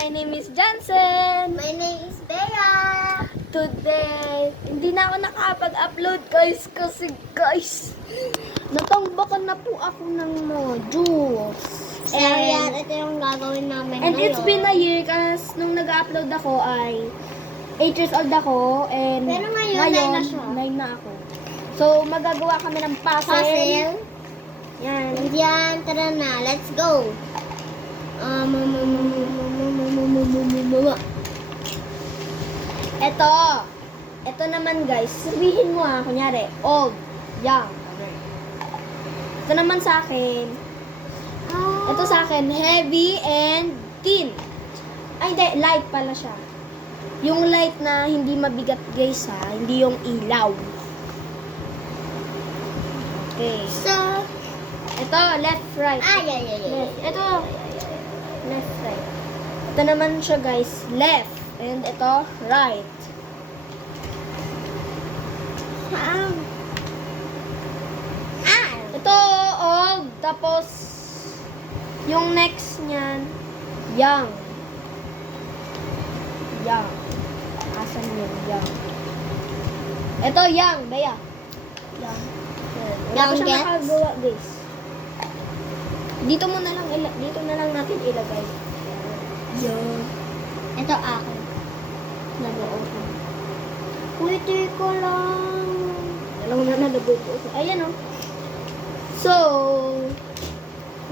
My name is Johnson. My name is Bea. Today, hindi na ako nakapag-upload kasi guys, natangbakan na po ako ng modules. So, yan, ito yung gagawin namin And ngayon. it's been a year kasi nung nag-upload ako ay 8 years old ako and Pero ngayon, 9 na siya. 9 na ako. So, magagawa kami ng puzzle. Puzzle. Yan. And yan, tara na. Let's go. Ito naman guys, sabihin mo kunyari, old, young. Ito naman sa akin, ito sa akin, heavy and thin. Ay, hindi, light pala siya. Yung light na hindi mabigat guys hindi yung ilaw. Okay. So, Ito, left, right. Left. Ito, left, right. Ito naman siya guys, left. And ito, right. Ito, old. Tapos, yung next niyan, young. Young. Asan yun? Young. Ito, young. Bea. Young. Wala ko siya Youngest? nakagawa, guys. Dito na lang natin ilagay. Young. ito akin. Nag-open. Pwede ko lang. Alam na nag-open. Ayan, oh. So,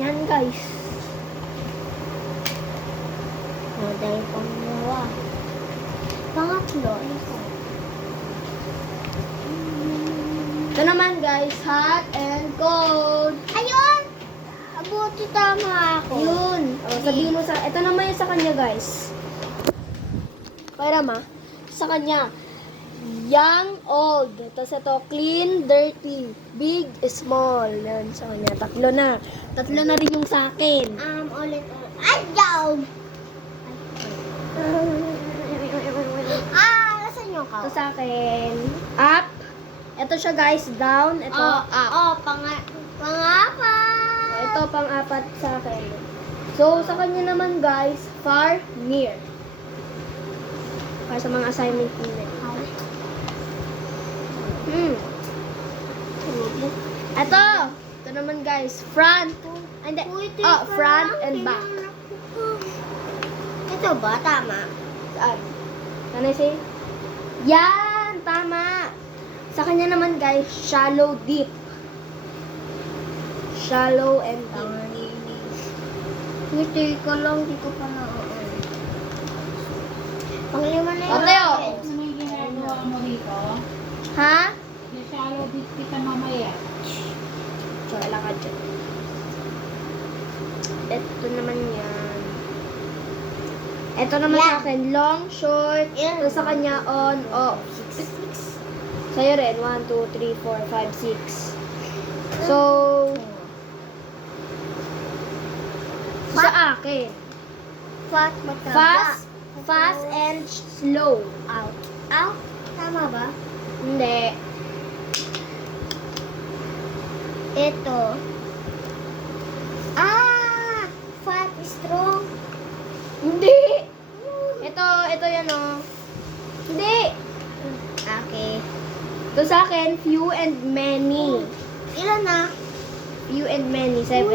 yan guys. Model pang nawa. Pangatlo. Ito naman guys, hot and cold. Ayun! Abuti tama ako. Yun. O, sabihin mo sa, ito naman yung sa kanya guys. Para sa kanya. Young, old. Tapos ito, clean, dirty. Big, small. Yan sa kanya. Tatlo na. Tatlo na rin yung sa akin. Ulit. Ayaw! Nasaan yung Ito kao? sa akin, up. Ito siya guys, down. Ito, up. Pangapat. Ito, pang-apat sa akin. So, sa kanya naman guys, far, near. Para sa mga assignment nila. Ito! Ito naman guys, front. And front and back. Ito ba? Tama. Saan? Can I say? Yan! Tama! Sa kanya naman guys, shallow, deep. Shallow and deep. Hindi ko lang, di ko pa na. Panglima na yun. Okay, oh. Ano yung ginagawa mo rito? Ha? Shallow dip kita mamaya. So, ilakad dyan. Ito naman yan. Ito naman sa akin, long, short. Yan. Ito sa kanya, on, off. Sa'yo rin, 1, 2, 3, 4, 5, 6. So, sa akin, fast and slow. Out. Out? Tama ba? Hindi. Ito. Fat, strong. Hindi. Ito yan o. Hindi. Okay. Ito sa akin, few and many. Ilan na? Few and many, 7.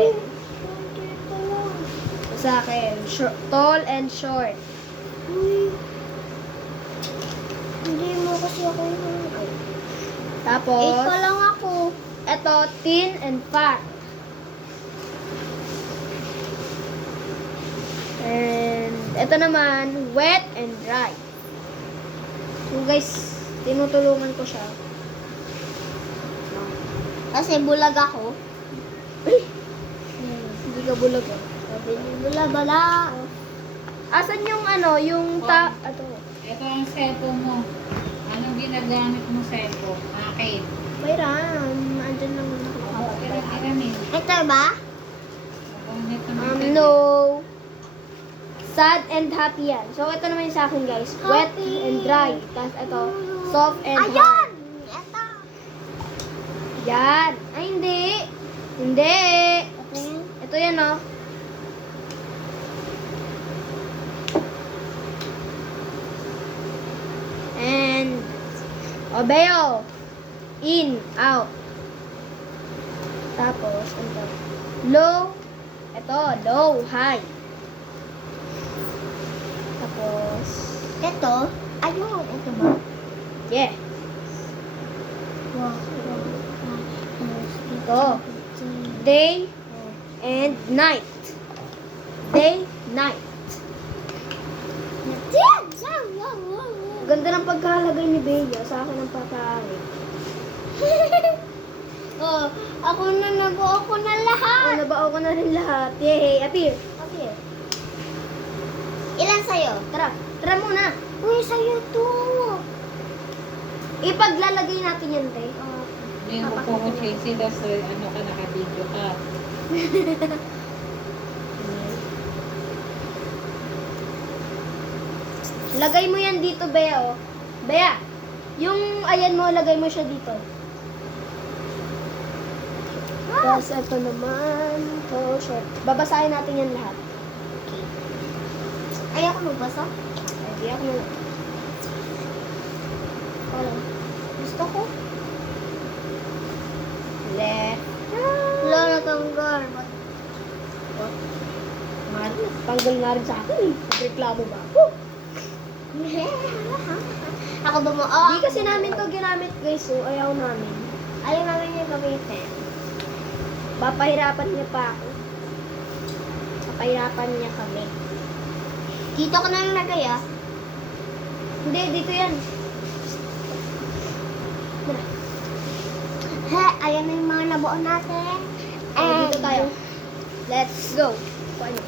Ito sa akin, tall and short. Hindi mo kasi ako yung... Tapos, 8 pa lang ako. ito, thin and fat. And, ito naman, wet and dry. So guys, tinutulungan ko siya. Kasi bulag ako. Hindi ka bulag ah. Sabi niyo, bula-bala. Asan yung yung ito. Ito ang cellphone mo. Anong ginagamit mo cellphone? Akin. Bayram, andyan lang Ako, ilan eh. Ito ba? no. Sad and happy yan. So, ito naman yung sa akin, guys. Wet Happy. and dry. Tapos, ito, soft and Ayan! hard. Ito. Yan. Ay, hindi. Hindi. Ito yan. Ito yan, oh. O, Beo. In, out. Tapos, ano to? Low. Ito, low, high. Tapos, Ito. Ayun. Ito ba? yeah. Wow. Ito. Day and night. Day, night. Ganda ng pagkalagay ni Bea. Sa akin ang pagkain. Oh, ako na nabuo ko na lahat. Nabao ko na rin lahat. Yay! Appear. Okay. Ilan sa'yo? Tara. Tara muna. Uy, sa'yo to. Ipaglalagay natin yan, te. Hindi mo po ko chasing kasi ano ka, naka-video ka. Lagay mo yan dito, Bea, oh. Bea, yung ayan mo, lagay mo siya dito. Tapos, ito naman. Ito, short. Babasahin natin yan lahat. Ayoko magbasa. Hindi ako na. Wala. Gusto ko. Left. Wala na tanggal. Mari, tanggal nga rin sa akin eh. Reklamo ba ako? Ako ba mo? Oh, Hindi kasi namin to ginamit, guys. So, ayaw namin. ayaw namin yung gamitin. Papahirapan niya pa ako. Papahirapan niya kami. Dito ko na lang lagay ah. Hindi, dito yan. He, ayan na yung mga nabuo natin. Oh, dito tayo. Let's go. Kuha niyo.